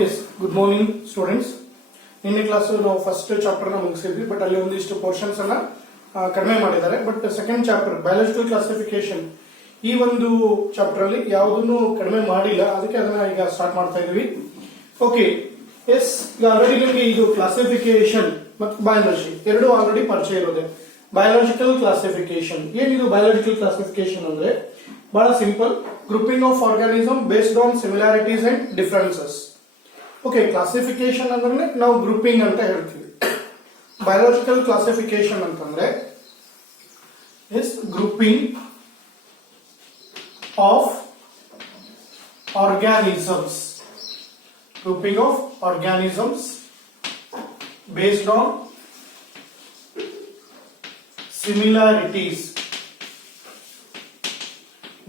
Yes, good morning students. ನಿನ್ನೆ class ನಾವು first chapter ನ ಮುಗಿಸಿದ್ವಿ, ಬಟ್ ಅಲ್ಲಿ ಒಂದಿಷ್ಟು ಪೋರ್ಷನ್ಸ್ ಅನ್ನ ಕಡಿಮೆ ಮಾಡಿದ್ದಾರೆ. But second chapter biological classification ಈ ಒಂದು ಚಾಪ್ಟರ್ ಅಲ್ಲಿ ಯಾವುದನ್ನು ಕಡಿಮೆ ಮಾಡಿಲ್ಲ, ಅದಕ್ಕೆ ಅದನ್ನ ಈಗ ಸ್ಟಾರ್ಟ್ ಮಾಡ್ತಾ ಇದೀವಿ. ಓಕೆ, ಎಸ್, ಈಗ ಆಲ್ರೆಡಿ ನಿಮಗೆ ಇದು ಕ್ಲಾಸಿಫಿಕೇಶನ್ ಮತ್ತು ಬಯಾಲಜಿ ಎರಡು ಆಲ್ರೆಡಿ ಪರಿಚಯ ಇರೋದೆ. ಬಯಾಲಜಿಕಲ್ ಕ್ಲಾಸಿಫಿಕೇಶನ್ ಏನಿದು? ಬಯಾಲಜಿಕಲ್ ಕ್ಲಾಸಿಫಿಕೇಶನ್ ಅಂದ್ರೆ ಬಹಳ simple, grouping of organism based on similarities and differences. Okay, classification ಅಂದ್ರೆ ನಾವು ಗ್ರೂಪಿಂಗ್ ಅಂತ ಹೇಳ್ತೀವಿ. ಬಯಾಲಜಿಕಲ್ ಕ್ಲಾಸಿಫಿಕೇಶನ್ ಅಂತಂದ್ರೆ is grouping of organisms, grouping of organisms based on similarities,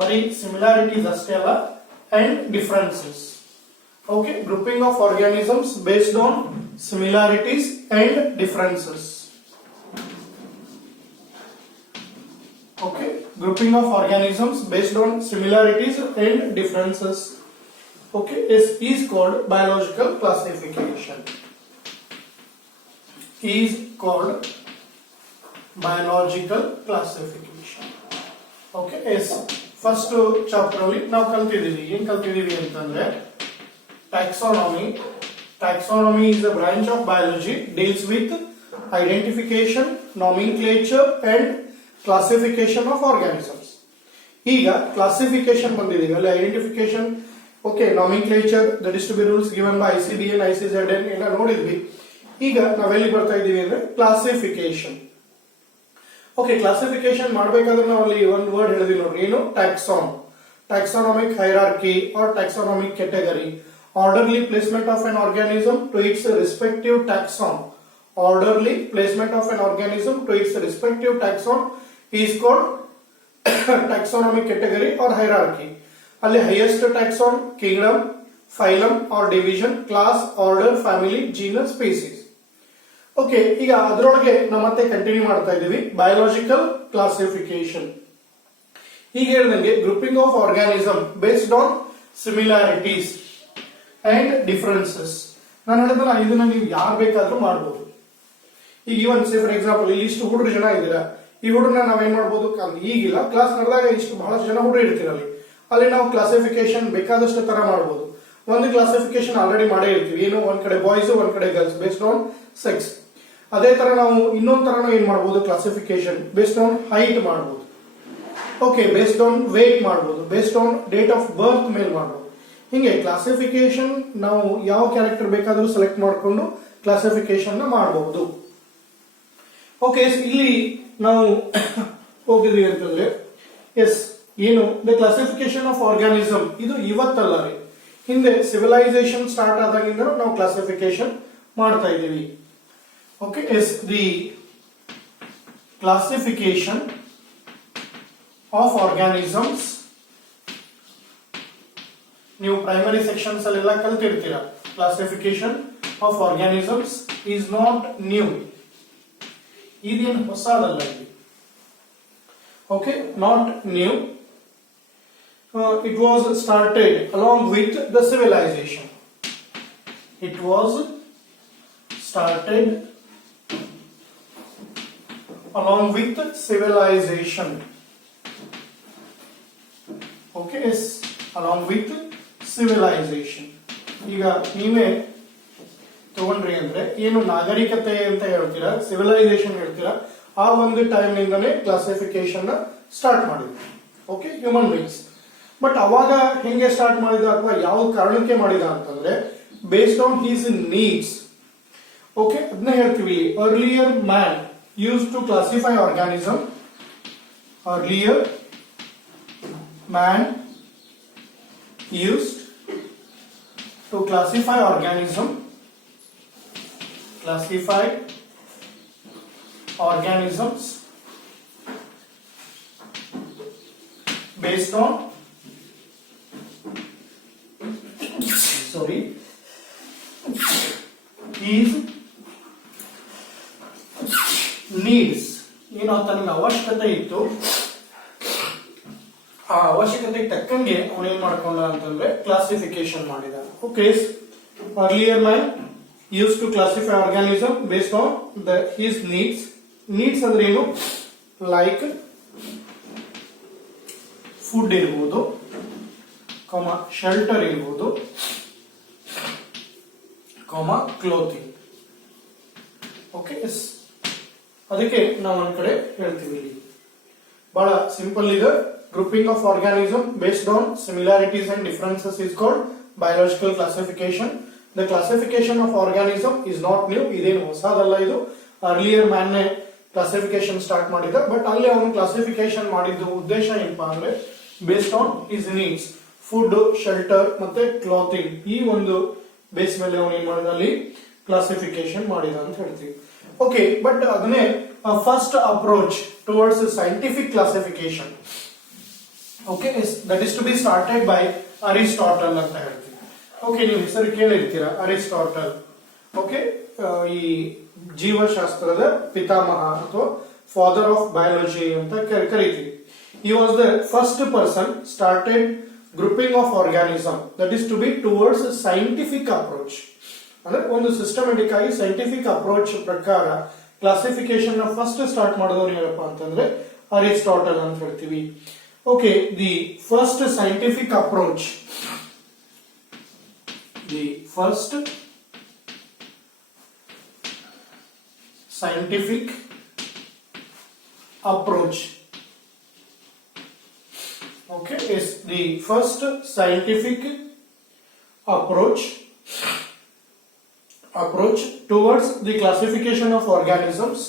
bari similarities ashte alla and differences. Okay, grouping of organisms based on similarities and differences. Okay, grouping of organisms based on similarities and differences. Okay, is called biological classification. Is called biological classification. Okay, is first chapter ಅಲ್ಲಿ ನಾವು ಕಲ್ತಿದ್ದೀವಿ. ಏನು ಕಲ್ತಿದ್ದೀವಿ ಅಂತಂದ್ರೆ taxonomy. Taxonomy is a branch of biology, deals with identification, nomenclature and classification of organisms. ಈಗ classification ಬಂದಿದ್ದೀವಿ, ಅಲ್ಲಿ identification, okay, nomenclature, that is to be rules given by ICDN, ICZN ಎಲ್ಲ ನೋಡಿದ್ವಿ. ಈಗ ನಾವೆಲ್ಲಿ ಬರ್ತಾ ಇದೀವಿ ಅಂದ್ರೆ ಕ್ಲಾಸಿಫಿಕೇಶನ್. ಓಕೆ, ಕ್ಲಾಸಿಫಿಕೇಶನ್ ಮಾಡಬೇಕಾದ್ರೆ ನಾವು ಅಲ್ಲಿ ಒಂದು ವರ್ಡ್ ಹೇಳಿದ್ವಿ ನೋಡ್ರಿ, ಏನು? Taxon. Taxonomic hierarchy or taxonomic category, orderly placement of an organism to its respective taxon. Orderly placement of an organism to its respective taxon is called taxonomic category or hierarchy. ಅಲ್ಲಿ highest taxon, kingdom, phylum or division, class, order, family, genus, species. Okay, ಈಗ ಅದರೊಳಗೆ ನಾವು ಮತ್ತೆ continue ಮಾಡ್ತಾ ಇದೀವಿ biological classification. ಈಗ ಹೇಳಿದಂಗೆ grouping of organism based on similarities and differences. ನಾನು ಹೇಳಿದ್ರೆ ಇದನ್ನ ನೀವು ಯಾರು ಬೇಕಾದ್ರೂ ಮಾಡಬಹುದು. ಈಗ ಇವನ್ ಸೇ ಫಾರ್ ಎಕ್ಸಾಂಪಲ್, ಇಲ್ಲಿ ಇಷ್ಟು ಹುಡುಗರು ಜನ ಇದ್ದೀರಾ, ಈ ಹುಡುಗರನ್ನ ನಾವೇನ್ ಮಾಡಬಹುದು? ಈಗಿಲ್ಲ, ಕ್ಲಾಸ್ ನಡೆದಾಗ ಇಷ್ಟು ಬಹಳಷ್ಟು ಜನ ಹುಡುಗರು ಇರ್ತೀರಲ್ಲಿ, ಅಲ್ಲಿ ನಾವು ಕ್ಲಾಸಿಫಿಕೇಶನ್ ಬೇಕಾದಷ್ಟು ತರ ಮಾಡಬಹುದು. ಒಂದು ಕ್ಲಾಸಿಫಿಕೇಶನ್ ಆಲ್ರೆಡಿ ಮಾಡೇ ಇರ್ತೀವಿ, ಏನು? ಒಂದ್ ಕಡೆ ಬಾಯ್ಸ್, ಒಂದ್ ಕಡೆ ಗರ್ಲ್ಸ್, ಬೇಸ್ಡ್ ಆನ್ ಸೆಕ್ಸ್. ಅದೇ ತರ ನಾವು ಇನ್ನೊಂದ್ ತರನು ಏನ್ ಮಾಡಬಹುದು? ಕ್ಲಾಸಿಫಿಕೇಶನ್ ಬೇಸ್ಡ್ ಆನ್ ಹೈಟ್ ಮಾಡಬಹುದು. ಓಕೆ, ಬೇಸ್ಡ್ ಆನ್ ವೇಟ್ ಮಾಡಬಹುದು, based on date of birth ಮೇಲೆ ಮಾಡಬಹುದು. ಹಿಂಗೆ ಕ್ಲಾಸಿಫಿಕೇಶನ್ ನಾವು ಯಾವ ಕ್ಯಾರೆಕ್ಟರ್ ಬೇಕಾದ್ರೂ ಸೆಲೆಕ್ಟ್ ಮಾಡಿಕೊಂಡು ಕ್ಲಾಸಿಫಿಕೇಶನ್ ನ ಮಾಡಬಹುದು. ಓಕೆ, ಇಲ್ಲಿ ನಾವು ಹೋಗಿದ್ವಿ ಅಂತಂದ್ರೆ ಎಸ್ ಏನು? ದ ಕ್ಲಾಸಿಫಿಕೇಶನ್ ಆಫ್ ಆರ್ಗಾನಿಸಮ್ ಇದು ಇವತ್ತಲ್ಲ ರೀ, ಹಿಂದೆ ಸಿವಿಲೈಸೇಷನ್ ಸ್ಟಾರ್ಟ್ ಆದಾಗಿಂದ ನಾವು ಕ್ಲಾಸಿಫಿಕೇಶನ್ ಮಾಡ್ತಾ ಇದ್ದೀವಿ. Okay, yes the classification of organisms ನೀವು ಪ್ರೈಮರಿ ಸೆಕ್ಷನ್ಸ್ ಅಲ್ಲೆಲ್ಲ ಕಲ್ತಿರ್ತೀರಾ. Classification of organisms is not new, ಇದೇನು ಹೊಸದಲ್ಲ ಇಲ್ಲಿ. Okay, not new. It was started along with the civilization. It was started along with civilization. Okay, yes, along with civilization. ಈಗ ನೀವೇ ತಗೊಂಡ್ರಿ ಅಂದ್ರೆ ಏನು ನಾಗರಿಕತೆ ಅಂತ ಹೇಳ್ತೀರಾ, ಸಿವಿಲೈಸೇಷನ್ ಹೇಳ್ತೀರಾ, ಆ ಒಂದು ಟೈಮ್ ನಿಂದನೇ ಕ್ಲಾಸಿಫಿಕೇಶನ್ ಸ್ಟಾರ್ಟ್ ಮಾಡಿದ್ವಿ. Okay, human beings. ಬಟ್ ಅವಾಗ ಹೆಂಗೆ ಸ್ಟಾರ್ಟ್ ಮಾಡಿದ ಅಥವಾ ಯಾವ ಕಾರಣಕ್ಕೆ ಮಾಡಿದ ಅಂತಂದ್ರೆ based on his needs. Okay, ಅದನ್ನ ಹೇಳ್ತೀವಿ. Earlier man use to classify organism. Earlier man used to classify organism. Classify organisms based on his needs. ಏನು ತನಗೆ ಅವಶ್ಯಕತೆ ಇತ್ತು, ಆ ಅವಶ್ಯಕತೆಗೆ ತಕ್ಕಂಗೆ ಅವನೇನ್ ಮಾಡ್ಕೊಂಡ ಅಂತಂದ್ರೆ ಕ್ಲಾಸಿಫಿಕೇಶನ್ ಮಾಡಿದ. Okay, Earlier man used to classify organism based on his needs. Needs ಅಂದ್ರೆ ಏನು? Like ಫುಡ್ ಇರ್ಬೋದು, ಶೆಲ್ಟರ್ ಇರ್ಬೋದು, ಕ್ಲೋತಿಂಗ್. ಓಕೆ, ಅದಕ್ಕೆ ನಾವು ಒಂದ್ ಕಡೆ ಹೇಳ್ತೀವಿ ಇಲ್ಲಿ ಬಹಳ ಸಿಂಪಲ್ ಇದೆ. Grouping of organism based on similarities and differences is called biological classification. The classification of organism is not new, ಇದೇನು ಹೊಸದಲ್ಲ. ಇದು ಅರ್ಲಿಯರ್ ಮ್ಯಾನ್ ಕ್ಲಾಸಿಫಿಕೇಶನ್ ಸ್ಟಾರ್ಟ್ ಮಾಡಿದ. ಬಟ್ ಅಲ್ಲಿ ಅವನು ಕ್ಲಾಸಿಫಿಕೇಶನ್ ಮಾಡಿದ್ದು ಉದ್ದೇಶ ಏನಪ್ಪಾ ಅಂದ್ರೆ based on his needs, food, shelter ಮತ್ತೆ ಕ್ಲಾತಿಂಗ್. ಈ ಒಂದು ಬೇಸ್ ಮೇಲೆ ಅವನು ಏನ್ ಮಾಡಿದ, ಅಲ್ಲಿ ಕ್ಲಾಸಿಫಿಕೇಶನ್ ಮಾಡಿದ ಅಂತ ಹೇಳ್ತೀವಿ. ಓಕೆ, ಬಟ್ ಅದನ್ನೇ first approach towards scientific classification, okay, that is to be started by Aristotle ಅಂತ ಹೇಳ್ತೀವಿ. ಓಕೆ, ನೀವು ಹೆಸರು ಕೇಳಿರ್ತೀರಾ, ಅರಿಸ್ಟಾಟಲ್. ಓಕೆ, ಈ ಜೀವಶಾಸ್ತ್ರದ ಪಿತಾಮಹ ಅಥವಾ ಫಾದರ್ ಆಫ್ ಬಯಾಲಜಿ ಅಂತ ಕರಿತೀವಿ. He was the first person started grouping of organism, that is to be towards a scientific approach. ಅಂದ್ರೆ ಒಂದು ಸಿಸ್ಟಮ್ಯಾಟಿಕ್ ಆಗಿ ಸೈಂಟಿಫಿಕ್ ಅಪ್ರೋಚ್ ಪ್ರಕಾರ ಕ್ಲಾಸಿಫಿಕೇಶನ್ ನ ಫಸ್ಟ್ ಸ್ಟಾರ್ಟ್ ಮಾಡೋದು ಏನಪ್ಪಾ ಅಂತಂದ್ರೆ ಅರಿಸ್ಟಾಟಲ್ ಅಂತ ಹೇಳ್ತೀವಿ. Okay, the first scientific approach, the first scientific approach, okay, is the first scientific approach towards the classification of organisms,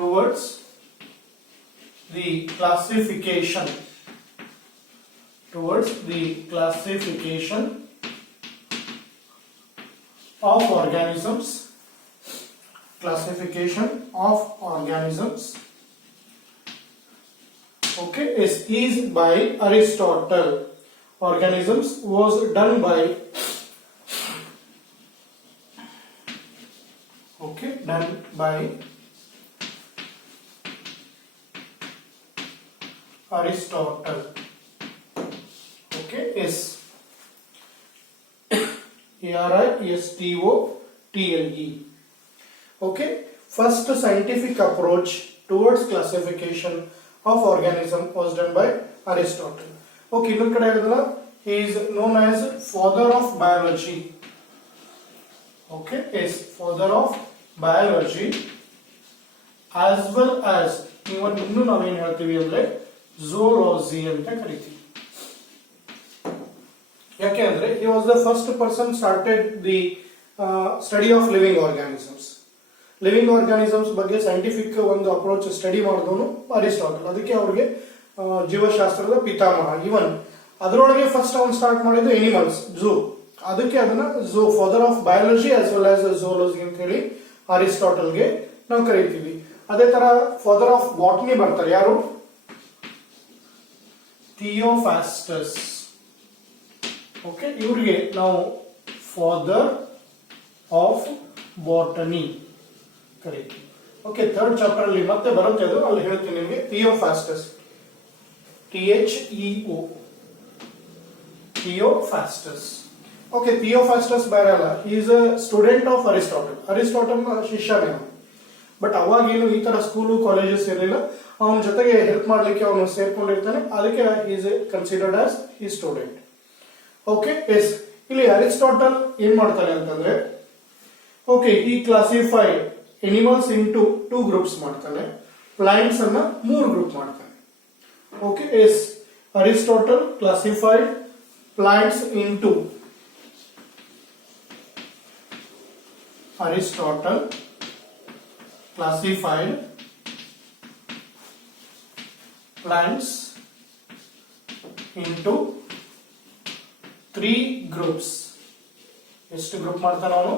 towards the classification of organisms, okay, is by Aristotle. Organisms was done by Aristotle. Okay, is Aristotle. Okay, first scientific approach towards classification of organism was done by Aristotle. Okay, look at it. He is known as father of biology. Okay, is father of biology as well as even ಇನ್ನೂ ನಾವೇನು ಹೇಳ್ತೀವಿ ಅಂದ್ರೆ zoology ಅಂತ ಕರಿತೀವಿ. ಯಾಕೆ ಅಂದ್ರೆ he was the first person started the study of living organisms. Living organisms ಬಗ್ಗೆ scientific ಒಂದು ಅಪ್ರೋಚ್ ಸ್ಟಡಿ ಮಾಡಿದವನು ಅರಿಸ್ಟಾಟಲ್. ಅದಕ್ಕೆ ಅವ್ರಿಗೆ ಜೀವಶಾಸ್ತ್ರದ ಪಿತಾಮಹ. ಇವನ್ ಅದರೊಳಗೆ ಫಸ್ಟ್ ಅವನು ಸ್ಟಾರ್ಟ್ ಮಾಡಿದ್ದು ಎನಿಮಲ್ಸ್, ಝೂ. ಅದಕ್ಕೆ ಅದನ್ನ zoo father of biology as well as zoology ಅಂತ ಹೇಳಿ ಅರಿಸ್ಟಾಟಲ್ಗೆ ನಾವು ಕರಿತೀವಿ. ಅದೇ ತರ ಫಾದರ್ ಆಫ್ ಬಾಟನಿ ಬರ್ತಾರೆ, ಯಾರು? ಥಿಯೋಫಾಸ್ಟಸ್. ಓಕೆ, ಇವ್ರಿಗೆ ನಾವು ಫಾದರ್ ಆಫ್ ಬಾಟನಿ ಕರೀತೀವಿ. ಓಕೆ, ಥರ್ಡ್ ಚಾಪ್ಟರ್ ಅಲ್ಲಿ ಮತ್ತೆ ಬರುತ್ತೆ, ಅದು ಅಲ್ಲಿ ಹೇಳ್ತೀನಿ ನಿಮಗೆ. ಥಿಯೋಫಾಸ್ಟಸ್, THEO, ಥಿಯೋಫಾಸ್ಟಸ್. ಓಕೆ, ಥಿಯೋಫಾಸ್ಟಸ್ ಬೇರೆ ಅಲ್ಲ, is a student of Aristotle. Aristotle ಶಿಷ್ಯನೇ ಅವನು. ಬಟ್ ಅವಾಗೇನು ಈ ತರ ಸ್ಕೂಲು ಕಾಲೇಜಸ್ ಇರಲಿಲ್ಲ. ಅವನ ಜೊತೆಗೆ ಹೆಲ್ಪ್ ಮಾಡ್ಲಿಕ್ಕೆ ಅವನು ಸೇರ್ಕೊಂಡಿರ್ತಾನೆ. ಅದಕ್ಕೆ ಈಸ್ ಕನ್ಸಿಡರ್ಡ್ ಆಸ್ ಈ ಸ್ಟೂಡೆಂಟ್. Okay, yes. ಇಲ್ಲಿ ಅರಿಸ್ಟಾಟಲ್ ಏನ್ ಮಾಡ್ತಾನೆ ಅಂತಂದ್ರೆ, ಓಕೆ, ಈ ಕ್ಲಾಸಿಫೈಡ್ ಎನಿಮಲ್ಸ್ ಇಂಟು 2 ಗ್ರೂಪ್ಸ್ ಮಾಡ್ತಾನೆ, ಪ್ಲಾಂಟ್ಸ್ ಅನ್ನ 3 ಗ್ರೂಪ್ ಮಾಡ್ತಾನೆ. Okay, yes. Aristotle classified plants into three groups. ಎಷ್ಟು ಗ್ರೂಪ್ ಮಾಡ್ತಾನೆ ಅವನು?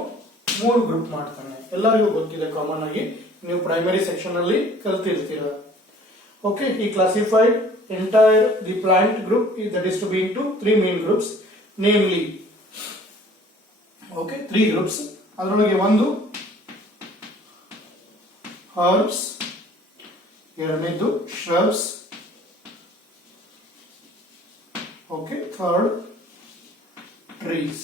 3 ಗ್ರೂಪ್ ಮಾಡ್ತಾನೆ. ಎಲ್ಲರಿಗೂ ಗೊತ್ತಿದೆ, ಕಾಮನ್ ಆಗಿ ನೀವು ಪ್ರೈಮರಿ ಸೆಕ್ಷನ್ ಅಲ್ಲಿ ಕಲ್ತಿರ್ತೀರ. Okay, he classified entire the plant group, that is to be into 3 main groups, namely, okay, 3 groups. ಅದರೊಳಗೆ ಒಂದು herbs, ಎರಡನೇದು shrubs, okay, third trees.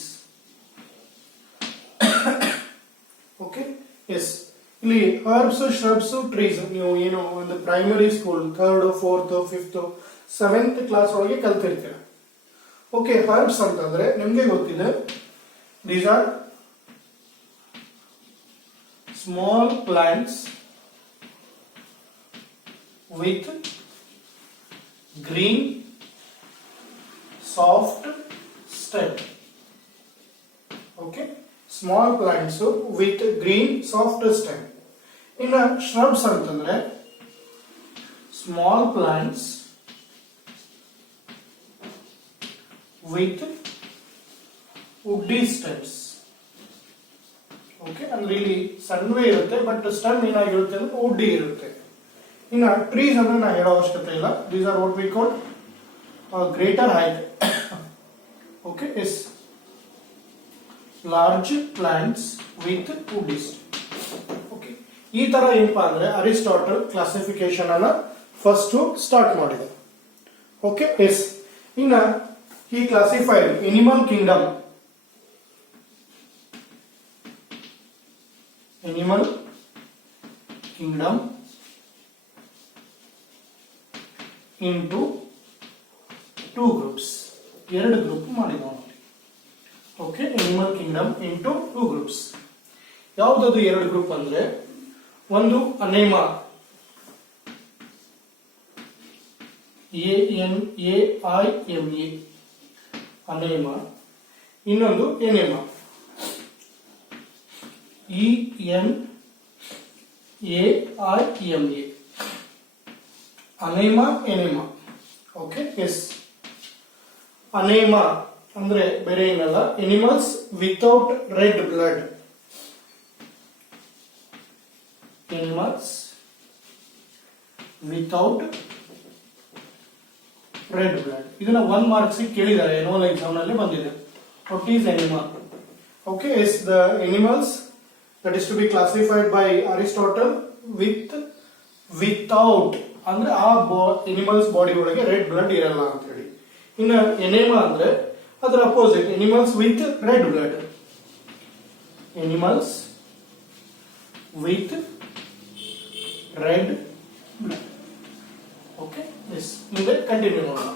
Yes ಇಲ್ಲಿ ಹರ್ಬ್ಸ್ ಶ್ರಬ್ಸ್ ಟ್ರೀಸ್ ನೀವು ಏನು ಒಂದು primary school 3rd 4th 5th 7th class ಒಳಗೆ ಕಲ್ತಿರ್ತೀರ. Okay, herbs ಅಂತಂದ್ರೆ ನಿಮ್ಗೆ ಗೊತ್ತಿದೆ, these are small plants with green soft stem. Okay, small plants with green soft stem. ಇನ್ನು shrubs ಅಂತಂದ್ರೆ small plants with ವುಡ್ಡಿ stems. Okay, ಅಂದ್ರೆ ಇಲ್ಲಿ ಸಣ್ಣವೇ ಇರುತ್ತೆ ಬಟ್ ಸ್ಟೆಮ್ ಏನಾಗಿರುತ್ತೆ ಅಂದ್ರೆ ವುಡ್ಡಿ ಇರುತ್ತೆ. ಇನ್ನು ಟ್ರೀಸ್ ಅಂದ್ರೆ ನಾ ಹೇಳೋ ಅವಶ್ಯಕತೆ ಇಲ್ಲ. These are what we call greater height. Okay, yes large plants with woody stem. Okay, ಈ ತರ ಏನಪ್ಪಾ ಅಂದ್ರೆ ಅರಿಸ್ಟಾಟಲ್ ಕ್ಲಾಸಿಫಿಕೇಶನ್ ಅನ್ನ ಫಸ್ಟ್ ಸ್ಟಾರ್ಟ್ ಮಾಡಿದೆ. ಓಕೆ, ಎಸ್ ಇನ್ನ he classified animal kingdom into two groups. ಎರಡು ಗ್ರೂಪ್ ಮಾಡಿದವನು. Okay, animal kingdom into two groups. ಯಾವುದದು ಎರಡು ಗ್ರೂಪ್ ಅಂದ್ರೆ ಒಂದು ಅನೇಮಾ, ANAIMA ಅನೇಮಾ, ಇನ್ನೊಂದು enaima, ENAIMA anaima enaima. Okay, yes anaima ಅಂದ್ರೆ ಬೇರೆ ಏನಲ್ಲ, animals without red blood. Animals without red blood. ಇದನ್ನ 1 ಮಾರ್ಕ್ಸ್ ಕೇಳಿದ್ದಾರೆ, ಎನ್ಯುವಲ್ ಎಕ್ಸಾಮ್ ನಲ್ಲಿ ಬಂದಿದೆ. What is anaima? Okay, is the animals that is to be classified by Aristotle without ಅಂದ್ರೆ ಆ animals body ಒಳಗೆ ರೆಡ್ ಬ್ಲಡ್ ಇರಲ್ಲ ಅಂತ ಹೇಳಿ. ಇನ್ನು ಎನೆಮಾ ಅಂದ್ರೆ ಅದರ opposite, animals with red blood. Animals with red blood. Okay, yes ಮುಂದೆ ಕಂಟಿನ್ಯೂ ಮಾಡೋಣ.